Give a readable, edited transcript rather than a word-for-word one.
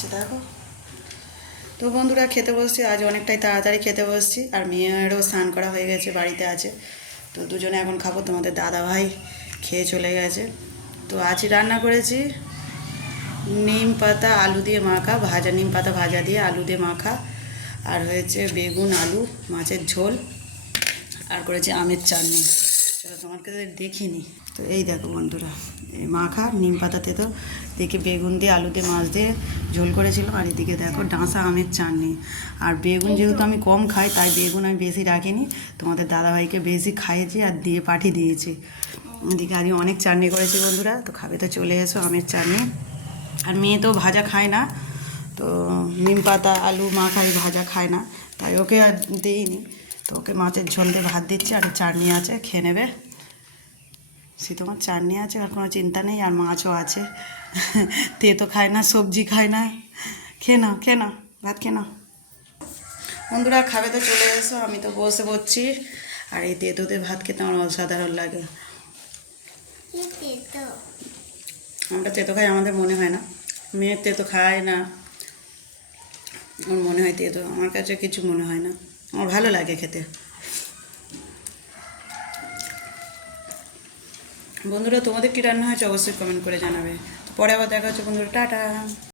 বানাচ্ছে দেখো। তো বন্ধুরা খেতে বসছি, আজ অনেকটাই তাড়াতাড়ি খেতে বসছি, আর মেয়েরও স্নান করা হয়ে গেছে, বাড়িতে আছে। তো দুজনে এখন খাবো। তোমাদের দাদা ভাই খেয়ে চলে গেছে। তো আজ রান্না করেছি নিম পাতা আলু দিয়ে মাখা, ভাজা নিম পাতা ভাজা দিয়ে আলু দিয়ে মাখা, আর হয়েছে বেগুন আলু মাছের ঝোল, আর করেছি আমের চাটনি। চলো তোমাকে দেখিনি। তো এই দেখো বন্ধুরা, এই মাখা নিম পাতাতে তো দেখি বেগুন দিয়ে আলু দিয়ে মাছ দিয়ে ঝোল করেছিলাম, আর এদিকে দেখো ডাঁসা আমের চাটনি। আর বেগুন যেহেতু আমি কম খাই, তাই বেগুন আমি বেশি রাখিনি, তোমাদের দাদাভাইকে বেশি খাইয়েছি আর দিয়ে পাঠিয়ে দিয়েছি। এদিকে আজকে অনেক চাটনি করেছি বন্ধুরা, তো খাবে তো চলে এসো আমের চাটনি। আর মেয়ে তো ভাজা খায় না, তো নিম পাতা আলু মাখাই ভাজা খায় না, তাই ওকে আর দিইনি। তো ওকে মাছের ঝোল দিয়ে ভাত দিচ্ছি, আর চাটনি আছে, খেয়ে নেবে। সে তোমার চাটনি আছে, আর কোনো চিন্তা নেই, আর মাছও আছে। তেতো খায় না, সবজি খায় না। খেয়ে নাও, খেয়ে নাও, ভাত খেয়ে নাও। বন্ধুরা খাবে তো চলে এসো, আমি তো বসে পড়ছি। আর এই তেতোতে ভাত খেতে আমার অসাধারণ লাগে। আমরা তেতো খাই, আমাদের মনে হয় না। মেয়ের তেতো খায় না, আমার মনে হয় তেতো, আমার কাছে কিছু মনে হয় না, আমার ভালো লাগে খেতে। বন্ধুরা তোমাদের কী রান্না হয়েছে অবশ্যই কমেন্ট করে জানাবে। তো পরে আবার দেখা হচ্ছে বন্ধুরা, টাটা।